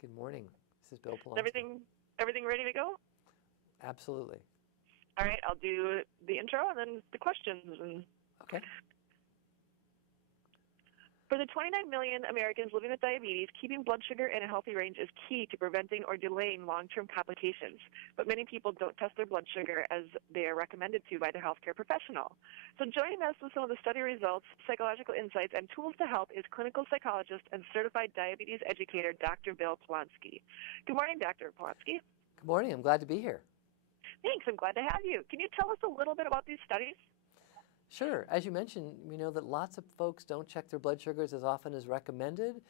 Good morning. This is Bill Is Polonsky. everything ready to go? Absolutely. All right, I'll do the intro and then the questions. Okay. For the 29 million Americans living with diabetes, keeping blood sugar in a healthy range is key to preventing or delaying long-term complications. But many people don't test their blood sugar as they are recommended to by their healthcare professional. So joining us with some of the study results, psychological insights, and tools to help is clinical psychologist and certified diabetes educator, Dr. Bill Polonsky. Good morning, Dr. Polonsky. Good morning. I'm glad to be here. Thanks. I'm glad to have you. Can you tell us a little bit about these studies? Sure. As you mentioned, we know that lots of folks don't check their blood sugars as often as recommended,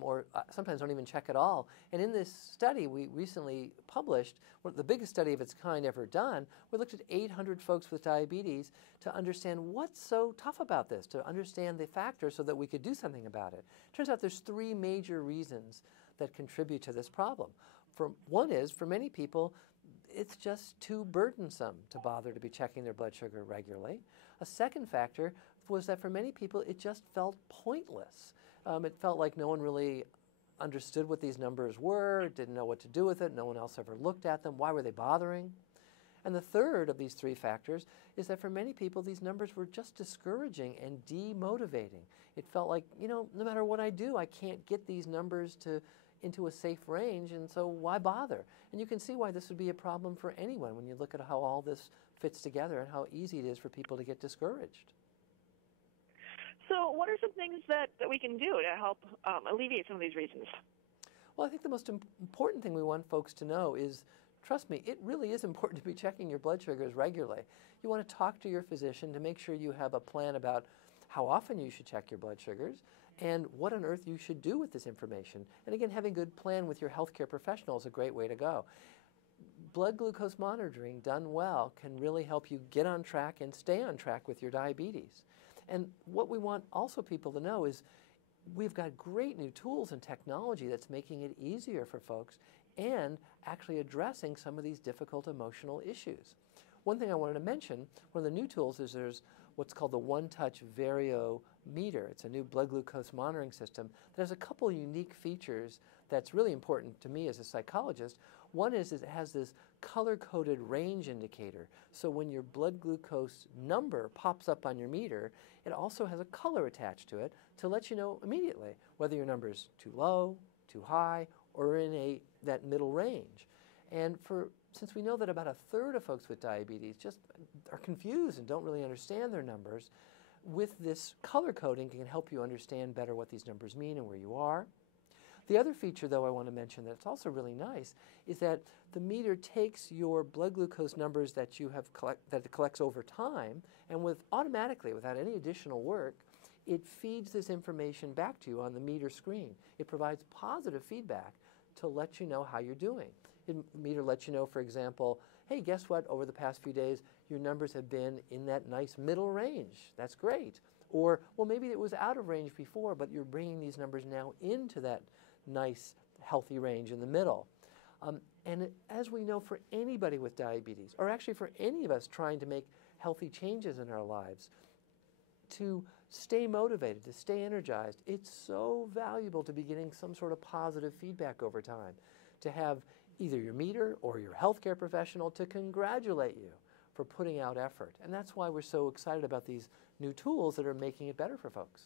or sometimes don't even check at all. And in this study we recently published, the biggest study of its kind ever done, we looked at 800 folks with diabetes to understand what's so tough about this, to understand the factors so that we could do something about it. Turns out there's three major reasons that contribute to this problem. One is, for many people, it's just too burdensome to bother to be checking their blood sugar regularly. A second factor was that for many people it just felt pointless. It felt like no one really understood what these numbers were, didn't know what to do with it, no one else ever looked at them, why were they bothering? And the third of these three factors is that for many people these numbers were just discouraging and demotivating. It felt like, no matter what I do, I can't get these numbers into a safe range, and so why bother? And you can see why this would be a problem for anyone when you look at how all this fits together and how easy it is for people to get discouraged. So what are some things that we can do to help alleviate some of these reasons? Well, I think the most important thing we want folks to know is, trust me, it really is important to be checking your blood sugars regularly. You want to talk to your physician to make sure you have a plan about how often you should check your blood sugars, and what on earth you should do with this information. And again, having a good plan with your healthcare professional is a great way to go. Blood glucose monitoring done well can really help you get on track and stay on track with your diabetes. And what we want also people to know is we've got great new tools and technology that's making it easier for folks and actually addressing some of these difficult emotional issues. One thing I wanted to mention, one of the new tools is there's what's called the One-Touch Variometer. It's a new blood glucose monitoring system that has a couple unique features that's really important to me as a psychologist. One is it has this color-coded range indicator. So when your blood glucose number pops up on your meter, it also has a color attached to it to let you know immediately whether your number is too low, too high, or in that middle range. And since we know that about a third of folks with diabetes just are confused and don't really understand their numbers, with this color coding can help you understand better what these numbers mean and where you are. The other feature, though, I want to mention that's also really nice is that the meter takes your blood glucose numbers that that it collects over time, and automatically, without any additional work, it feeds this information back to you on the meter screen. It provides positive feedback to let you know how you're doing. The meter lets you know, for example, hey, guess what? Over the past few days, your numbers have been in that nice middle range. That's great. Or, well, maybe it was out of range before, but you're bringing these numbers now into that nice, healthy range in the middle. And as we know, for anybody with diabetes, or actually for any of us trying to make healthy changes in our lives, to stay motivated, to stay energized, it's so valuable to be getting some sort of positive feedback over time, to have either your meter or your healthcare professional to congratulate you for putting out effort. And that's why we're so excited about these new tools that are making it better for folks.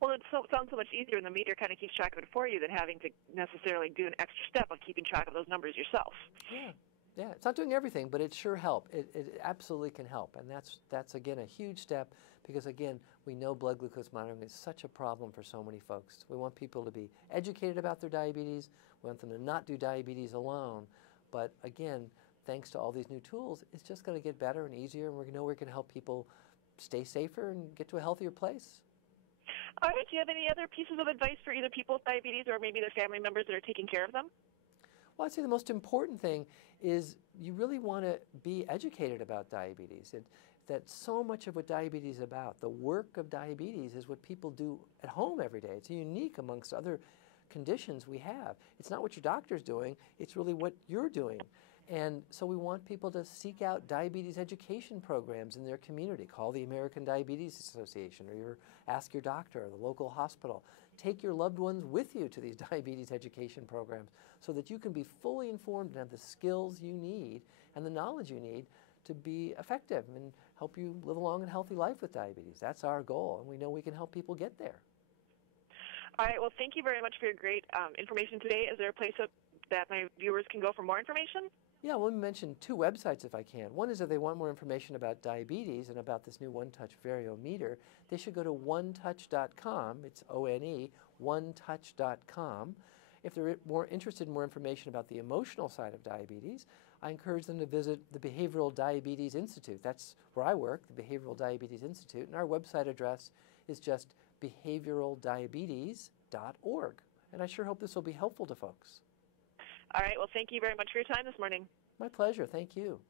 Well, it sounds so much easier when the meter kind of keeps track of it for you than having to necessarily do an extra step of keeping track of those numbers yourself. Yeah, it's not doing everything, but it sure helps. It absolutely can help, and that's again a huge step because again we know blood glucose monitoring is such a problem for so many folks. We want people to be educated about their diabetes. We want them to not do diabetes alone, but again, thanks to all these new tools, it's just going to get better and easier, and we know we can help people stay safer and get to a healthier place. All right. Do you have any other pieces of advice for either people with diabetes or maybe their family members that are taking care of them? Well, I'd say the most important thing is you really want to be educated about diabetes. That so much of what diabetes is about, the work of diabetes, is what people do at home every day. It's unique amongst other conditions we have. It's not what your doctor's doing, it's really what you're doing. And so we want people to seek out diabetes education programs in their community. Call the American Diabetes Association or ask your doctor or the local hospital take your loved ones with you to these diabetes education programs so that you can be fully informed and have the skills you need and the knowledge you need to be effective and help you live a long and healthy life with diabetes. That's our goal, and we know we can help people get there. All right. Well, thank you very much for your great information today. Is there a place that my viewers can go for more information? Yeah, well, let me mention 2 websites if I can. One is if they want more information about diabetes and about this new OneTouch variometer, they should go to onetouch.com. It's O-N-E, onetouch.com. If they're more interested in more information about the emotional side of diabetes, I encourage them to visit the Behavioral Diabetes Institute. That's where I work, the Behavioral Diabetes Institute, and our website address is just behavioraldiabetes.org. And I sure hope this will be helpful to folks. All right. Well, thank you very much for your time this morning. My pleasure. Thank you.